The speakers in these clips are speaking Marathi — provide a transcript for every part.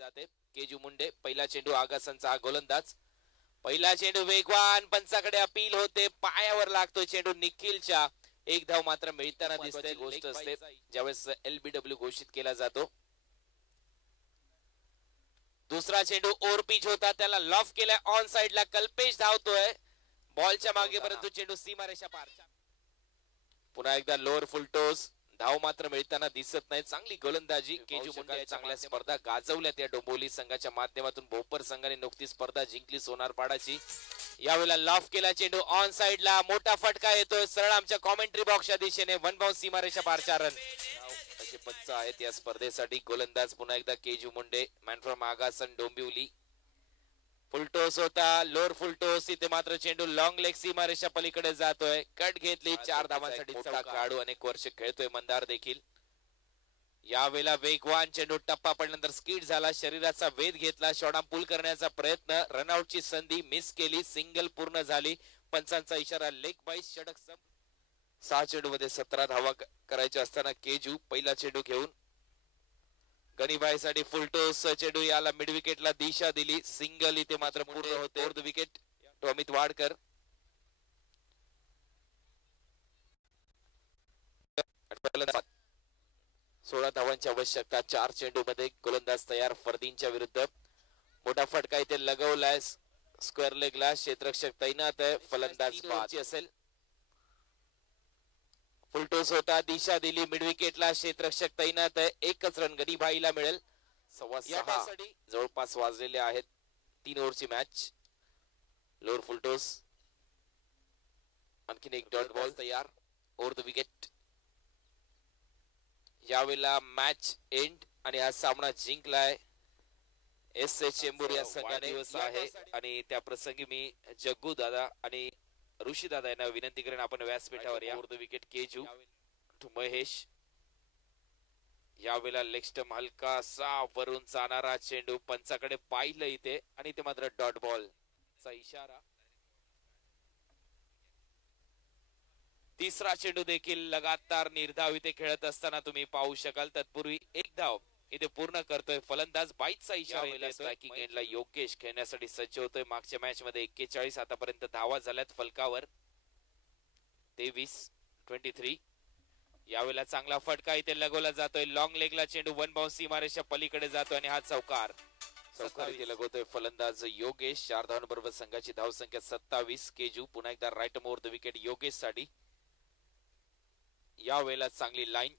जाते केजू मुंडे. पहिला चेंडू आगासांचा गोलंदाज. पहिला चेंडू वेगवान, पंचाकडे अपील होते, पायावर लागतो चेंडू निखिलच्या. एक धाव मात्र मिळताना दिसते. गोष्ट असते ज्यावेळेस LBW घोषित केला जातो. दुसरा चेंडू ओव्हर पिच होता, त्याला लॉफ केलाय ऑन साइडला. कल्पेश धावतोय बॉलच्या मागे, परंतु चेंडू सीमारेषा पार. पुन्हा एकदा लोअर फुल टॉस. धाव मात्र मिळताना दिसत नाही. चांगली गोलंदाजी केजू मुंडे. चांगल्या स्पर्धा गाजवल्यात या डोंबिवली संघाच्या माध्यमातून. भोपर संघाने नुकतीच स्पर्धा जिंकली सोनारपाडाची. यावेळेला लॉफ केला चेंडू ऑन साइडला. मोठा फटका येतोय सरळ आमच्या कॉमेंट्री बॉक्सच्या दिशेने. 1 बाउंस, सीमारेषा पार 4 रन. असे पंच आहेत या स्पर्धेसाठी. गोलंदाज पुन्हा एकदा Keju Munde. Man from Agasan Dombivli. Full toss होता, लोअर फुलटोस. इथे मात्र चेंडू लॉंग लेग सीमारेषा पलीकडे जातोय. कट घेतली 4 धावांसाठी. मोठा खेळाडू, अनेक वर्ष खेळतोय मंदार देखील. यावेळेला वेगवान चेंडू टप्पा पडल्यानंतर स्किड झाला. शरीराचा वेध घेतला. शॉर्टआर्म पुल करण्याचा प्रयत्न. रनआउटची संधी मिस केली. सिंगल पूर्ण झाली. पंचांचा इशारा लेग बाईस. षटक. 6 चेंडू मध्ये 17 धावा करायच्या असताना केजू पहिला चेंडू घेऊन गणिबाईसाठी फुलटोस चेंडू. याला मिड विकेटला दिशा दिली. सिंगल इथे मात्र पूर्ण होते. Fourth wicket to Amit Wadkar. 16 धावांची आवश्यकता 4 चेंडू मध्ये. गोलंदाज तयार फरदीनच्या विरुद्ध. मोठा फटका इथे लगवलाय स्क्वेअर लेगला. क्षेत्ररक्षक तैनात आहे. फलंदाज बाद असेल. फुलटोस होता, दिशा दिली मिड विकेटला. क्षेत्ररक्षक तैनात आहे. 1च रन गणिबाईला मिळेल. 6:15 जवळपास वाजलेले आहेत. 3 ओव्हरची मॅच. Lower full toss. आणखीन एक डॉट बॉल तयार. Over the wicket. यावेळेला मॅच एंड आणि हा सामना जिंकलाय SC चेंबूर या संघाने आहे. आणि त्या प्रसंगी मी जग्गू दादा आणि ऋषी दादा यांना विनंती करेन आपण व्यासपीठावर या. Over the wicket Keju to Mahesh. यावेळेला लेग स्टंप हलकासा वरून जाणारा चेंडू. पंचाकडे पाहिलं इथे आणि इथे मात्र डॉट बॉल चा इशारा. तिसरा चेंडू देखील लगातार निर्धाव इथे खेळत असताना तुम्ही पाहू शकाल. तत्पूर्वी 1 धाव इथे पूर्ण करतोय फलंदाज. बाईटचा इशारा. स्ट्रायकिंग एंडला योगेश खेळण्यासाठी सज्ज होतोय. मागच्या मॅच मध्ये 41 आतापर्यंत धावा झाल्यात फलकावर. 23-23. यावेळेला चांगला फटका इथे लगवला जातोय. लॉंग लेगला चेंडू 1 बाउंस सीमारेषा पलीकडे जातोय आणि हा चौकार इथे लगवतोय फलंदाज योगेश. 4 धावांबरोबर संघाची धावसंख्या 27. केजू पुन्हा एकदा right over the wicket Yogesh साठी. यावेळेला चांगली लाईन.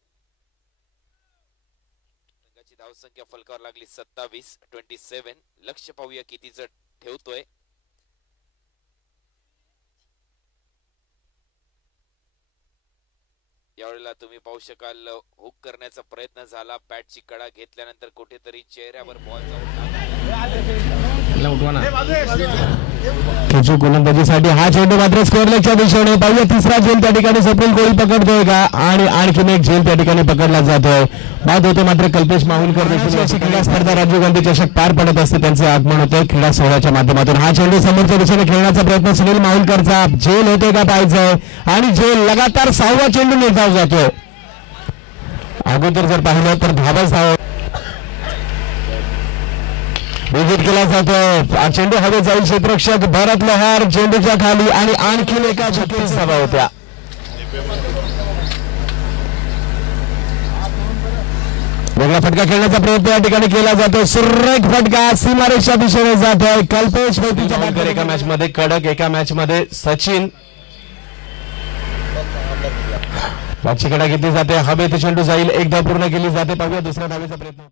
धावसंख्या फलकावर लागली 27-27. लक्ष पाहूया कितीच ठेवतोय. यावेळेला तुम्ही पाहू शकाल हुक करण्याचा प्रयत्न झाला. बॅटची कडा घेतल्यानंतर कुठेतरी चेहऱ्यावर बॉल जाऊन केजू गोलंदाजीसाठी हा चेंडू मात्र स्क्वेअर लेगच्या दिशेने. पाहूया तिसरा झेल त्या ठिकाणी सप्रेल गोळी पकडतोय का आणि आणखीन एक झेल त्या ठिकाणी पकडला जातोय. बाद होते मात्र कल्पेश माहुलकर देखील. अशी क्रीडा स्पर्धा राजीव गांधी चषक पार पडत असते. त्यांचे आगमन होते क्रीडा सोहळ्याच्या माध्यमातून. हा चेंडू समोरच्या दिशेने खेळण्याचा प्रयत्न सुनील माहुलकरचा. झेल होते का पाहायचंय आणि झेल लगातार 6वा चेंडू निर्धाव जातोय. अगोदर जर पाहिलं तर धावच धाव विकेट केला जातोय. चेंडू हवे जाईल. क्षेत्ररक्षक भरत लोहार चेंडूच्या खाली आणि आणखीन एका झुकीत धावा होत्या. वेगळा फटका खेळण्याचा प्रयत्न या ठिकाणी केला जातोय. सुरेख फटका सीमारेषा दिशेने जातोय. कल्पेश मैत्रीच्या एका मॅच मध्ये कडक, एका मॅच मध्ये सचिन. बॅटची कडा घेतली जाते. हवेत चेंडू जाईल. 1 धाव पूर्ण केली जाते. पाहूया दुसऱ्या धावेचा प्रयत्न.